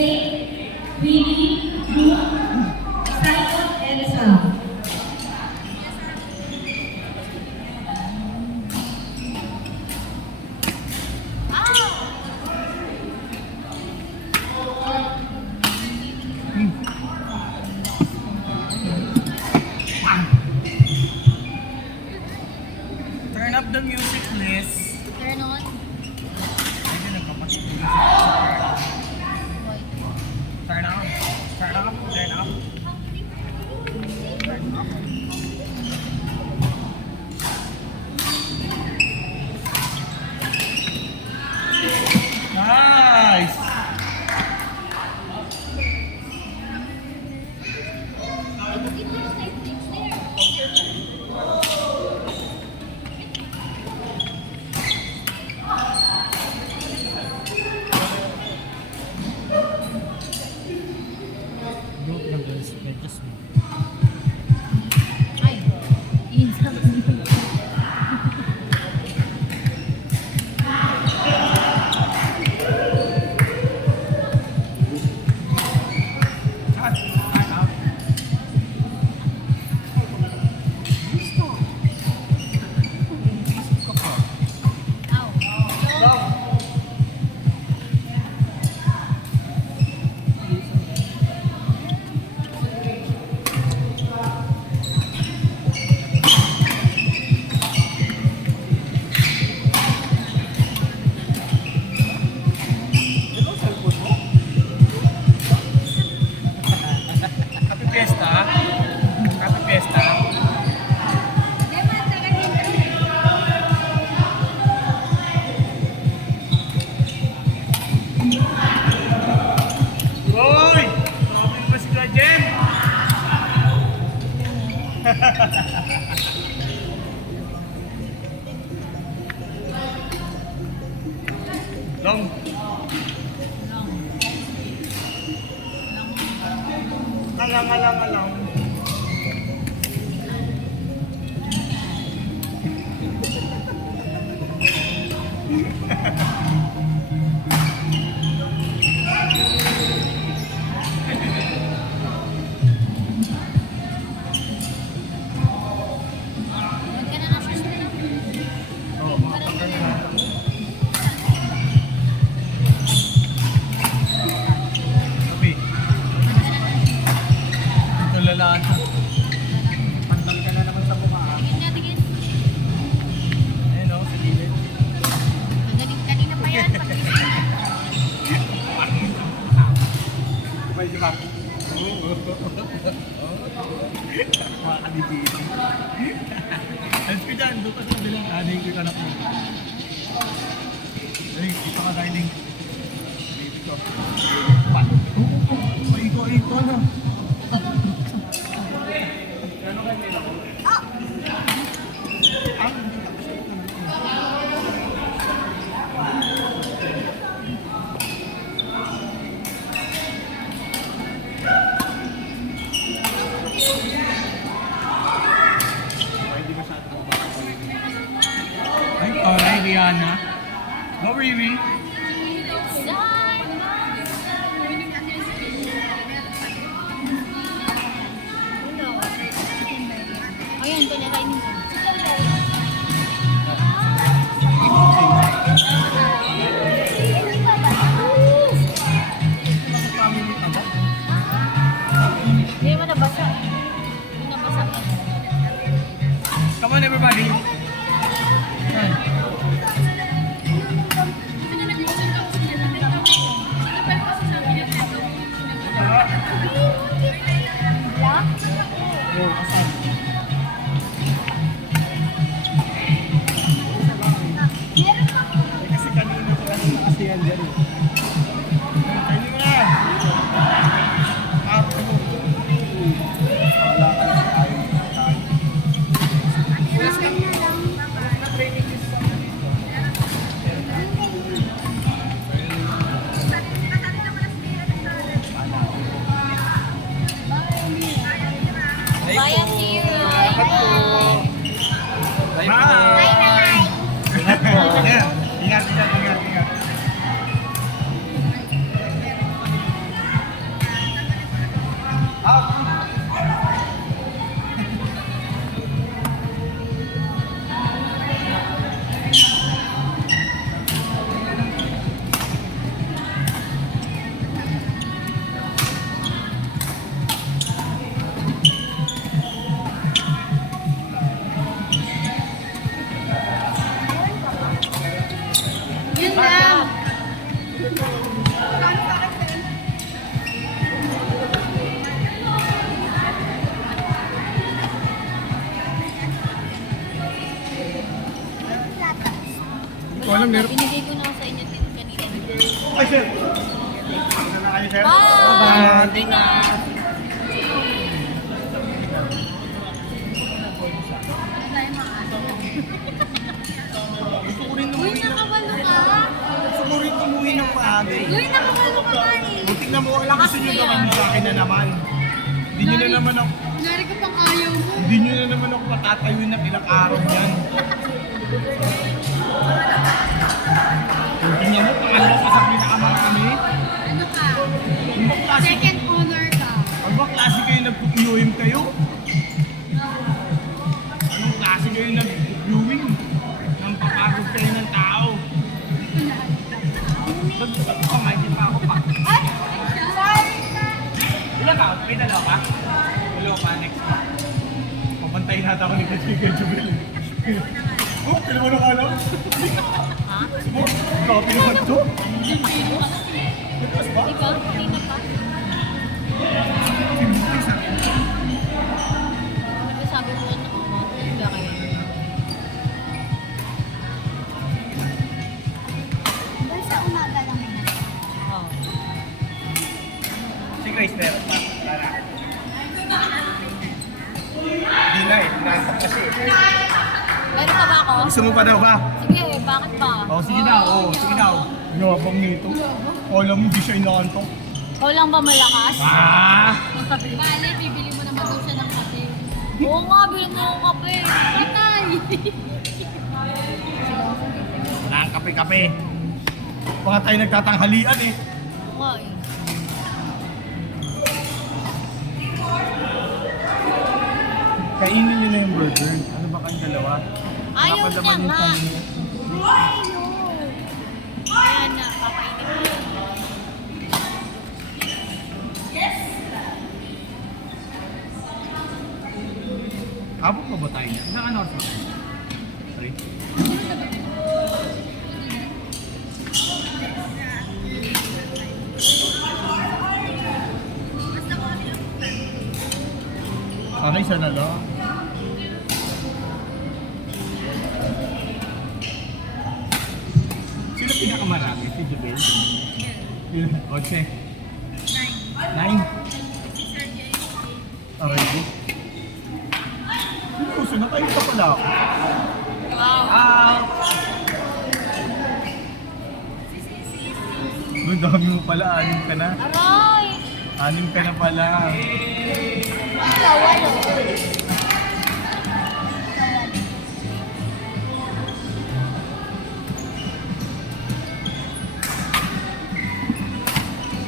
Ray, Winnie, Luke, Simon, and Sam. Turn up the music, please. Turn on. Hindi nagpapasok yung music. Turn up. Turn up. Turn up. Turn up. Nice! Group ng girls, just me. Ay, insan. Cut! Turn up. Gusto. Gusto ka pa. Ow. Ito, cellphone mo? Happy Fiesta. Happy Fiesta. Hoy! Grabe ba si Gajen? Long. Alang. Huwag ka na na-assist na lang. Oh, makapagkan na. Sabi. Ito lalaan ka. Pantang ka na naman sa mukha. Tingin nga, tingin. Ayun o, sa gilid. Ang galing kanina pa yan. Sabay, diba? Mga kalibili. Alis ko dyan, doon ka sa bilang aning ko anak mo. Ay, ito ka dining. Baby ko. Pan. Iko, ano? Ano kayo nila ko? Ay, alright, Rihanna. Go, Riri. Ayan, ito na kainin ko. Hindi mo nabasa. Hindi nabasa. Come on, everybody. Yan. Black? Oh, asan? Kasi kanina ko lang kasi yan dyan. Kanina na! Wala ka na tayo. Bayan Hero. kayo, sir. Bye! Bye-bye. Ingat! Gusto ko rin Uy, umuwi ng... nakabalo ka! Gusto ko rin umuwi ng maaga eh. Uy, nakabalo ka nga eh! O, tingnan mo, alam gusto nyo Lakas naman yan. sa akin na naman. Hindi nyo na naman ako, Kunwari ka pang ayaw mo. hindi nyo na naman ako patatayuin ng ilang araw yan. Tingnan mo, pangalawa ka sa pinakamarami. Ano ka? Ang ba klase, Second honor ka. ang ba klase kayo nag-viewing kayo? Anong klase kayo nag-viewing? Nang papagod kayo ng tao. Nagsasabi ko, may di pa ako pa. Ay! Sorry! Ilan ka? May dalawa ka? Dalawa pa, next pa. Papantayin natin ako ni Kajika Jubel. Oh, kailan mo na ka lang? Ha? Oh, copy naman to. Nagpas ba? Ikaw? Kanina pa? Simbukay sa akin. Sabi mo ano? Hindi kayo. Doon sa umaga lang may nag- Oo. Si Grace meron pa. Hindi na eh, nasa kasi. Meron pa ba ako? Gusto mo pa daw ba? Sige, bakit ba? Oo, sige daw. Oo, sige daw. Yabang nito. Alam mo, di siya inaantok. Ikaw lang ba malakas? Ah! Bale, bibili mo naman daw siya ng kape. Oo nga, bili mo ng kape. Patay! Wala ang kape-kape. Baka tayo nagtatanghalian eh. Oo nga eh. Kainin niyo na yung burger. Ano ba kayong dalawa? Ayaw Dapat niya naman yung nga. pamilya. Ayan na, papainit ko. Abot pa ba tayo niya? Ilang ano oras ba? Sorry. Sana isa na lang. Sino pinakamarami? Si Jubel? Yun. Oche. 9. Already? Gusto na kayo pa pala ako. Wow. Ang dami mo pala, 6 ka na. Aray! 6 ka na pala. Ikaw, walo.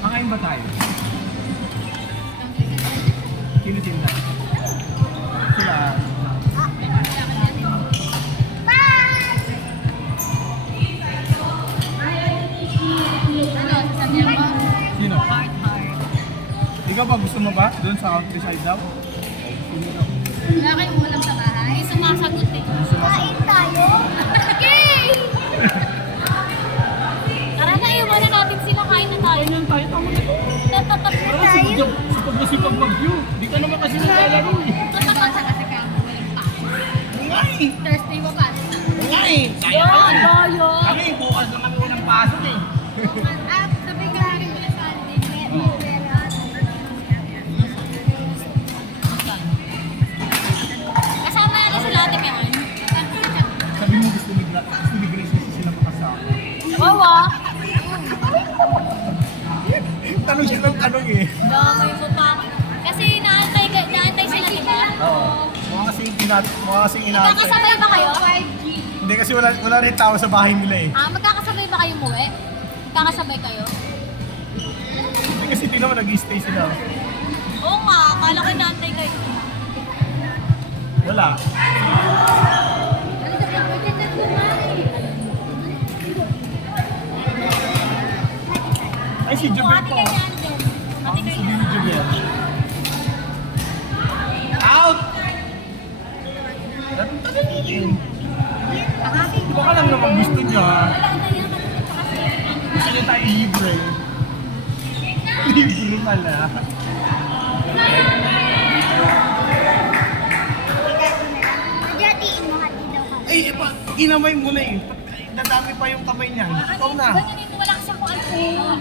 Makain ba tayo? Sino tayo? Sila. Ano, sasabihan ko? Sino? Heart. Ikaw ba gusto mo ba? Doon sa countryside daw? Gusto mo daw. Wala kayong ulam sa bahay? Ay, sumasagot eh. Kain tayo. Okay! Tara na, iwan na natin sila. Kain na tayo. Ayun tayo, tama na. Tayo. Sipag na sipag mag-view. Di ka naman kasi naglalaro eh. Kapag kasi kaya mo walang pasok. Oo nga eh. Thursday pa ba? Oo nga eh. Kaya Yan, pa eh. tayo. Kami, bukas na kami walang pasok eh. Ah, sabi ka rin mo na Sunday. Kasama na sila ate ngayon. Sabi mo gusto ni Grace kasi sila makasama. Wow ah. Tanong siya ng tanong eh. Damay mo pa. Kasi naantay sila, di ba? Oo. Mukha kasing inaantay. Magkakasabay ba kayo? Hindi kasi wala rin tao sa bahay nila eh. Ah, magkakasabay ba kayo muwi? Magkakasabay kayo? Hindi kasi di naman nag-stay sila. Oo nga, akala ko naantay kayo. Wala. Ano sabi ko dyan na kumain? Ay, si Jubel Ate po. ka yan dyan. Ate ka Si yan. Jubel. Out! Tanongin. Baka lang naman gusto niya. Wala na yan. Gusto niya tayo libre. Libre pala. Nagyatiin mo, hati daw ka. Ay, ginamay mo na eh. Nadami pa yung kamay niyan. Ikaw na. Ganyan ito, wala kasi ako alcohol.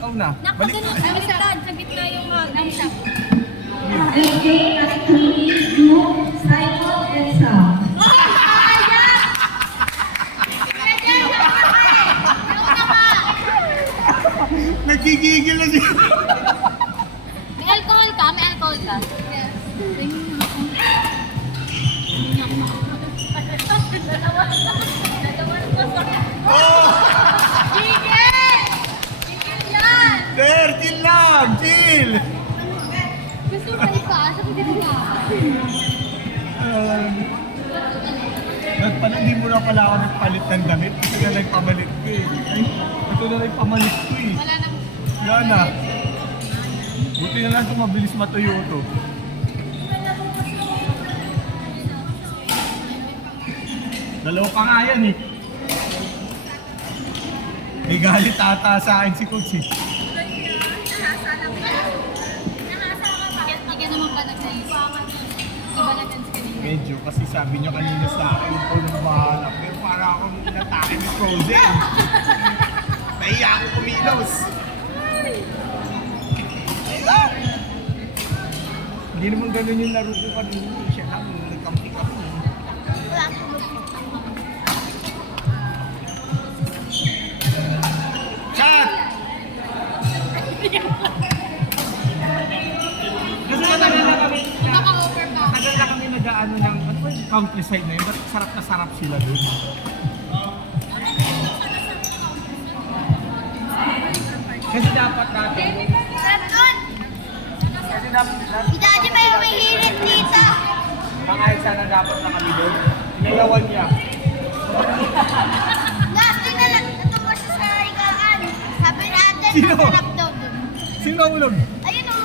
Ikaw na. Naku, Balik. ganun. Sa gitna. Sa gitna yung hagis. LJ, Ashley, Luke, Simon, and Sam. Nagkigigil na siya. May alcohol ka? May alcohol ka? Yes. Oh! Gigil! Gigil yan! Sir, chill lang! Chill! Gusto mo pa? Sabi ka nila. Ba't pala hindi mo na pala ako nagpalit ng damit? Ito na lang pamalit ko eh. Ay, ito na lang pamalit ko eh. Wala nang... Wala na. Buti na lang kung mabilis matuyo to. Dalawa pa nga yan eh. May galit ata sa akin si Coach eh. Hindi ka naman ba nag-ayos? Iba na tense kanina. Medyo kasi sabi niyo kanina sa akin, ikaw nang bahala. Pero para akong inatake ni Frozen. Nahiya ako kumilos. Hindi naman ganun yung laro ko kanina. Siya lang, nagkampi-kampi. Wala. Chat! Kasi matagal na kami, Naka-over ka. matagal na kami nag-ano ng, ano ba yung countryside na yun? Ba't sarap na sarap sila doon? Kasi dapat natin, Sandun! kasi dapat Si Daddy may umihirit dito. kahit sana dapat na kami doon. Inayawan niya. Last na lang. Ito mo siya sa higaan. Sabi natin, Sino? masarap daw dun. Sino ulog? Ayun o.